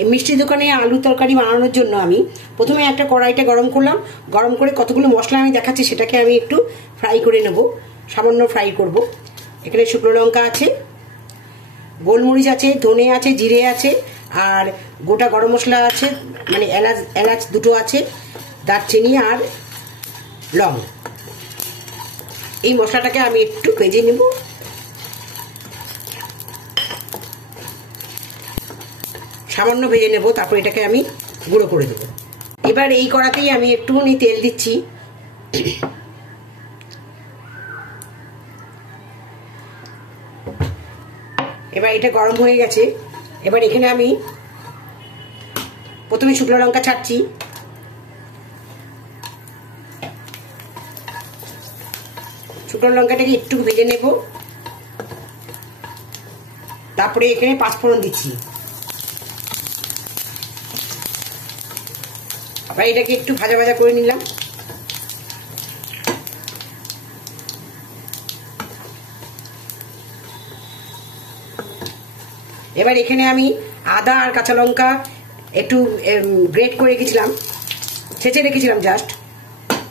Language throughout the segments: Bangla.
এই মিষ্টি দোকানে আলু তরকারি বানানোর জন্য আমি প্রথমে একটা কড়াইটা গরম করলাম। গরম করে কতগুলো মশলা আমি দেখাচ্ছি, সেটাকে আমি একটু ফ্রাই করে নেব, সামান্য ফ্রাই করব। এখানে শুকনো লঙ্কা আছে, গোলমরিচ আছে, ধনে আছে, জিরে আছে, আর গোটা গরম মশলা আছে, মানে এলাচ দুটো আছে, দারচিনি আর লং। এই মশলাটাকে আমি একটু ভেজে নেব। সামান্য ভেজে নেব, তারপর এটাকে আমি গুঁড়ো করে দেবো। এবার এই কড়াতেই আমি একটুখানি তেল দিচ্ছি। এবার এটা গরম হয়ে গেছে। এবার এখানে আমি প্রথমে শুকনো লঙ্কা ছাড়ছি। শুকনো লঙ্কাটাকে একটু ভেজে নেব, তারপরে এখানে পাঁচফোড়ন দিচ্ছি। আবার এটাকে একটু ভাজা ভাজা করে নিলাম। এবার এখানে আমি আদা আর কাঁচা লঙ্কা একটু গ্রেট করে রেখেছিলাম, ছেঁচে রেখেছিলাম জাস্ট,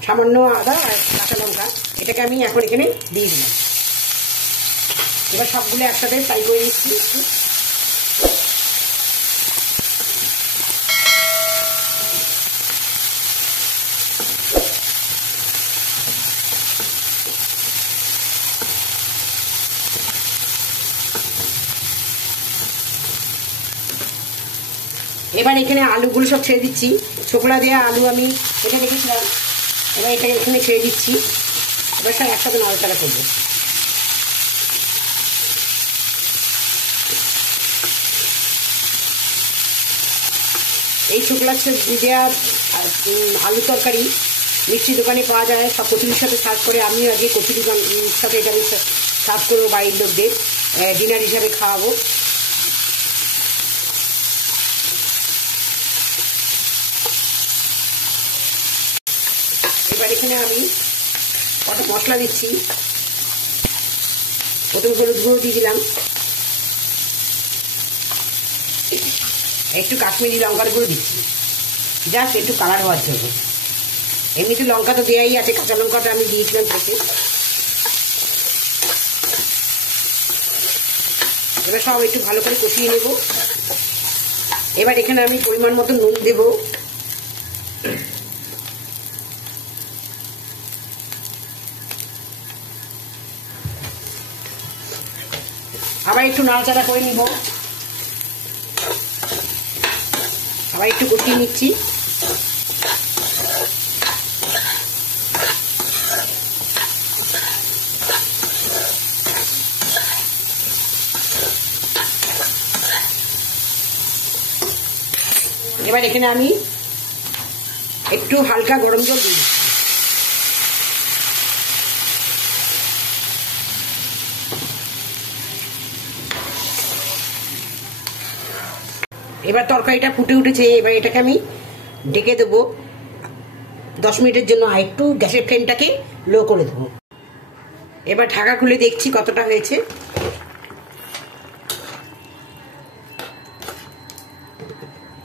সামান্য আদা আর কাঁচা লঙ্কা, এটাকে আমি এখন এখানে দিয়ে দিলাম। এবার সবগুলো একসাথে ফ্রাই করে নিচ্ছি একটু। এবার এখানে আলুগুলো সব ছেড়ে দিচ্ছি। ছোকলা দেওয়া আলু আমি এটা রেখেছিলাম, এবার এটাকে এখানে ছেড়ে দিচ্ছি। এবার সব একসাথে নাড়াচাড়া করবো। এই ছোকলা দেওয়া আলু তরকারি মিষ্টি দোকানে পাওয়া যায়, সব কচুরির সাথে সার্ভ করে। আমিও আগে কচুরির সাথে এটা আমি সার্ভ করবো, বাড়ির লোকদের ডিনার হিসাবে খাওয়াবো। এবার এখানে আমি কটা মশলা দিচ্ছি। প্রথমে হলুদ গুঁড়ো দিয়ে দিলাম, একটু কাশ্মীরি লঙ্কার গুঁড়ো দিচ্ছি, জাস্ট একটু কালার হওয়ার জন্য। এমনিতে লঙ্কা তো দেওয়াই আছে, কাঁচা লঙ্কাটা আমি দিয়েছিলাম থেকে। এবার সব একটু ভালো করে কষিয়ে নেব। এবার এখানে আমি পরিমাণ মতো নুন দেব। আবার একটু নাড়াচাড়া করে নিব, আবার একটু কষিয়ে নিচ্ছি। এবার এখানে আমি একটু হালকা গরম জল দিয়ে দিচ্ছি। এবার তরকারিটা ফুটে উঠেছে। এবার এটাকে আমি ঢেকে দেবো 10 মিনিটের জন্য, আর একটু গ্যাসের ফ্লেমটাকে লো করে দেবো। এবার ঢাকা খুলে দেখছি কতটা হয়েছে।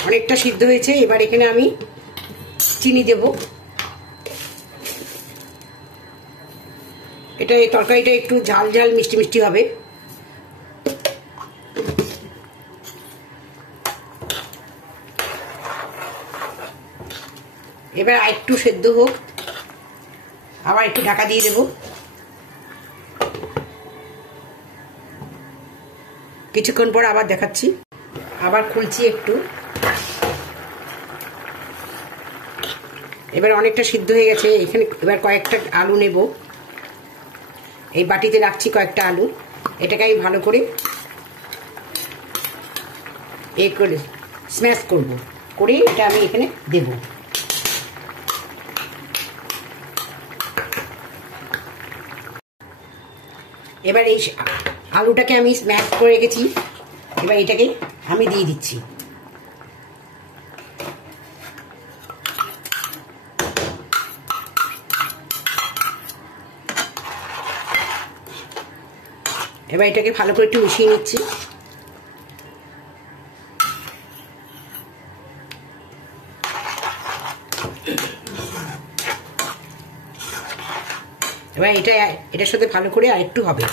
অনেকটা সিদ্ধ হয়েছে। এবার এখানে আমি চিনি দেব। এটা এই তরকারিটা একটু ঝাল ঝাল মিষ্টি মিষ্টি হবে। এবার একটু সেদ্ধ হোক, আবার একটু ঢাকা দিয়ে দেব। কিছুক্ষণ পর আবার দেখাচ্ছি, আবার খুলছি একটু। এবার অনেকটা সিদ্ধ হয়ে গেছে। এখানে এবার কয়েকটা আলু নেব, এই বাটিতে রাখছি কয়েকটা আলু। এটাকে আমি ভালো করে স্ম্যাশ করব, করে এটা আমি এখানে দেব। এবার এই আলুটাকে আমি স্ম্যাশ করে রেখেছি, এবার এটাকে আমি দিয়ে দিচ্ছি। এবার এটাকে ভালো করে একটু মিশিয়ে নিচ্ছি। এবার এটার সাথে ভালো করে আরেকটু হবে।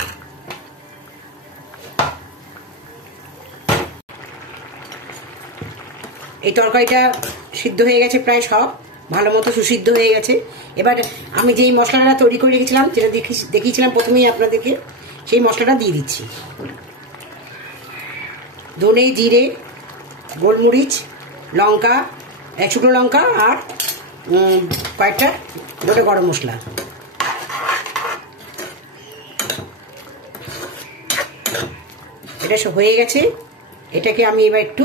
এই তরকারিটা সিদ্ধ হয়ে গেছে, প্রায় সব ভালো মতো সুসিদ্ধ হয়ে গেছে। এবার আমি যেই মশলাটা তৈরি করে রেখেছিলাম, যেটা দেখিয়েছিলাম প্রথমেই আপনাদেরকে, সেই মশলাটা দিয়ে দিচ্ছি। ধনে, জিরে, গোলমরিচ, লঙ্কা, শুকনো লঙ্কা আর কয়েকটা গোটা গরম মশলা। এটা সব হয়ে গেছে। এটাকে আমি এবার একটু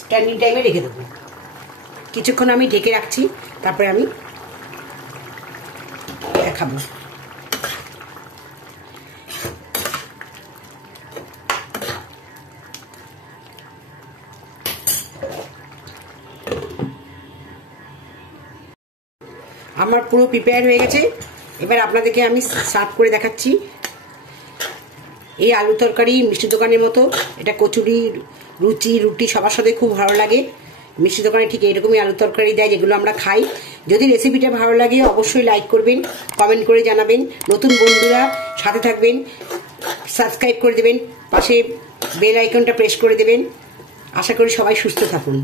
স্ট্যান্ডিং টাইমে রেখে দেবো। কিছুক্ষণ আমি ঢেকে রাখছি, তারপরে আমি দেখাবো। আমার পুরো প্রিপেয়ার হয়ে গেছে। এবার আপনাদেরকে আমি সার্ভ করে দেখাচ্ছি। এই আলু তরকারি মিষ্টি দোকানের মতো, এটা কচুরি, লুচি, রুটি সবার সাথে খুব ভালো লাগে। মিষ্টি দোকানে ঠিক এরকমই আলু তরকারি দেয় যেগুলো আমরা খাই। যদি রেসিপিটা ভালো লাগে অবশ্যই লাইক করবেন, কমেন্ট করে জানাবেন। নতুন বন্ধুরা সাথে থাকবেন, সাবস্ক্রাইব করে দেবেন, পাশে বেল আইকনটা প্রেস করে দেবেন। আশা করি সবাই সুস্থ থাকুন।